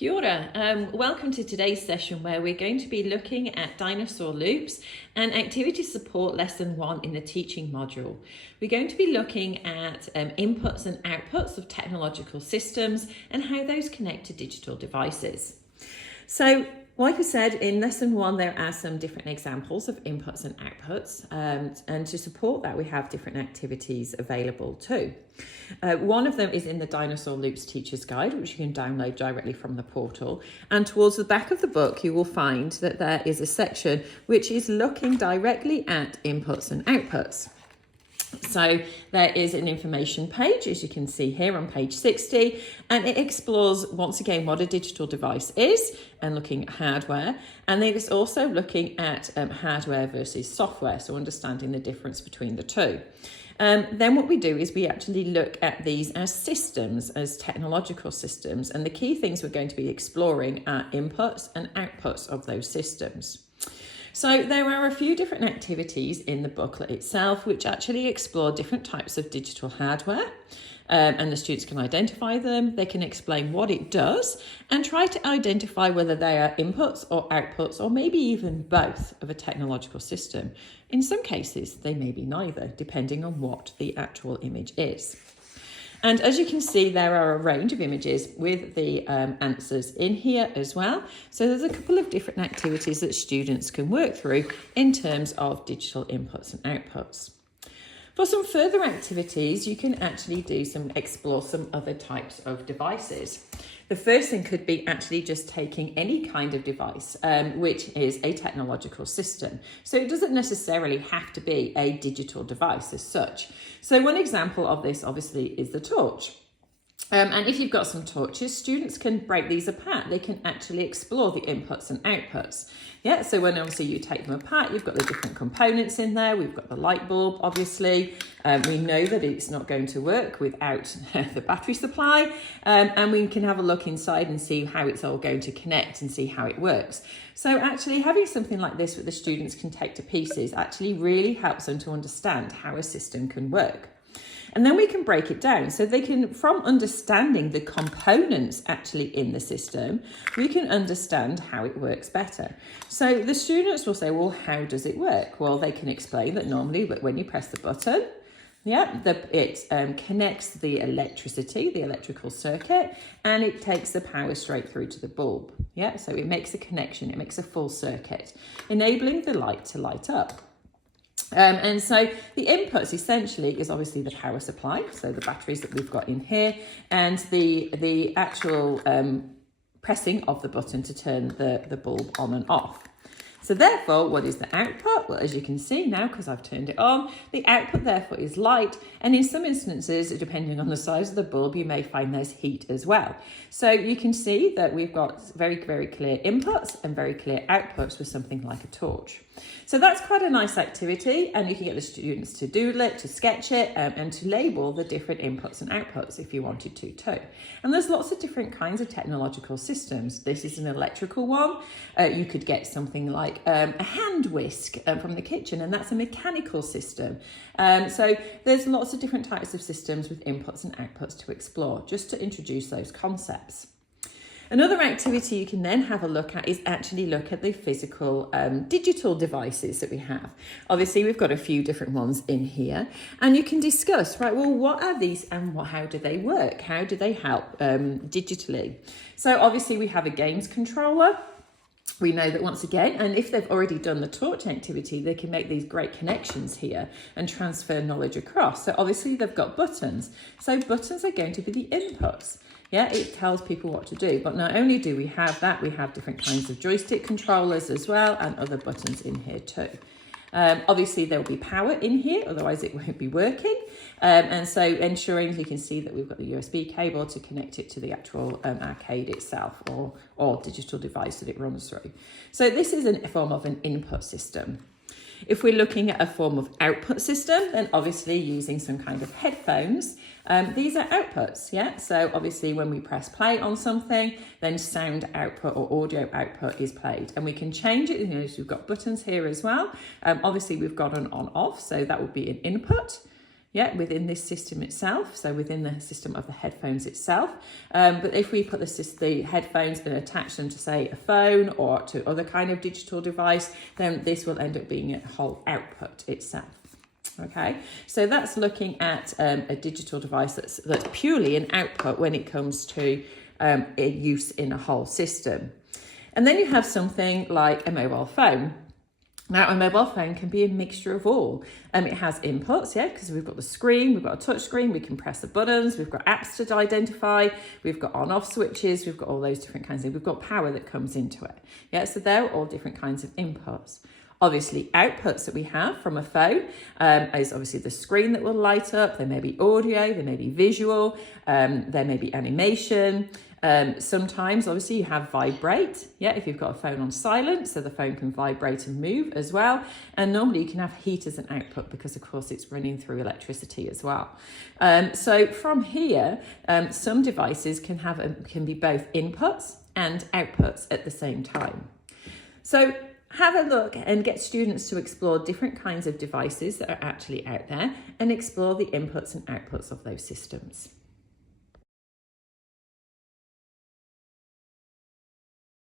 Kia ora. Welcome to today's session where we're going to be looking at Dinosaur Loops and Activity Support Lesson 1 in the teaching module. We're going to be looking at inputs and outputs of technological systems and how those connect to digital devices. So, like I said, in lesson 1, there are some different examples of inputs and outputs, and to support that, we have different activities available too. One of them is in the Dinosaur Loops Teacher's Guide, which you can download directly from the portal. And towards the back of the book, you will find that there is a section which is looking directly at inputs and outputs. So there is an information page, as you can see here on page 60, and it explores once again what a digital device is and looking at hardware. And then it's also looking at hardware versus software, so understanding the difference between the two. Then what we do is we actually look at these as systems, as technological systems, and the key things we're going to be exploring are inputs and outputs of those systems. So there are a few different activities in the booklet itself which actually explore different types of digital hardware, and the students can identify them, they can explain what it does and try to identify whether they are inputs or outputs or maybe even both of a technological system. In some cases they may be neither, depending on what the actual image is. And as you can see, there are a range of images with the answers in here as well. So there's a couple of different activities that students can work through in terms of digital inputs and outputs. For some further activities, you can actually explore some other types of devices. The first thing could be actually just taking any kind of device, which is a technological system. So it doesn't necessarily have to be a digital device as such. So one example of this obviously is the torch. And if you've got some torches, students can break these apart. They can actually explore the inputs and outputs. Yeah, so when obviously you take them apart, you've got the different components in there. We've got the light bulb, obviously. We know that it's not going to work without the battery supply. And we can have a look inside and see how it's all going to connect and see how it works. So actually having something like this that the students can take to pieces actually really helps them to understand how a system can work. And then we can break it down so they can, from understanding the components actually in the system, we can understand how it works better. So the students will say, well, how does it work? Well, they can explain that normally when you press the button, it connects the electricity, the electrical circuit, and it takes the power straight through to the bulb. Yeah, so it makes a connection, it makes a full circuit, enabling the light to light up. And so the inputs essentially is obviously the power supply, so the batteries that we've got in here, and the actual pressing of the button to turn the bulb on and off. So therefore, what is the output? Well, as you can see now, because I've turned it on, the output therefore is light. And in some instances, depending on the size of the bulb, you may find there's heat as well. So you can see that we've got very, very clear inputs and very clear outputs with something like a torch. So that's quite a nice activity, and you can get the students to doodle it, to sketch it, and to label the different inputs and outputs if you wanted to too. And there's lots of different kinds of technological systems. This is an electrical one. You could get something like a hand whisk from the kitchen, and that's a mechanical system. So there's lots of different types of systems with inputs and outputs to explore, just to introduce those concepts. Another activity you can then have a look at is actually look at the physical digital devices that we have. Obviously, we've got a few different ones in here, and you can discuss, right, well, what are these and how do they work? How do they help digitally? So obviously we have a games controller. We know that once again, and if they've already done the torch activity, they can make these great connections here and transfer knowledge across. So obviously they've got buttons. So buttons are going to be the inputs. Yeah, it tells people what to do. But not only do we have that, we have different kinds of joystick controllers as well, and other buttons in here too. Obviously there will be power in here, otherwise it won't be working. And so ensuring you can see that we've got the USB cable to connect it to the actual arcade itself or digital device that it runs through. So this is a form of an input system. If we're looking at a form of output system, then obviously using some kind of headphones, these are outputs, yeah? So obviously when we press play on something, then sound output or audio output is played. And we can change it, so we've got buttons here as well. Obviously we've got an on-off, so that would be an input. within this system itself, so within the system of the headphones itself. But if we put the headphones and attach them to, say, a phone or to other kind of digital device, then this will end up being a whole output itself. Okay, so that's looking at a digital device that's purely an output when it comes to use in a whole system. And then you have something like a mobile phone. Now, a mobile phone can be a mixture of all. It has inputs, because we've got the screen, we've got a touch screen, we can press the buttons, we've got apps to identify, we've got on-off switches, we've got all those different kinds of things. We've got power that comes into it. So they're all different kinds of inputs. Obviously, outputs that we have from a phone is obviously the screen that will light up. There may be audio, there may be visual, there may be animation. Sometimes, obviously, you have vibrate, if you've got a phone on silent, so the phone can vibrate and move as well. And normally you can have heat as an output because, of course, it's running through electricity as well. So from here, some devices can be both inputs and outputs at the same time. So have a look and get students to explore different kinds of devices that are actually out there and explore the inputs and outputs of those systems.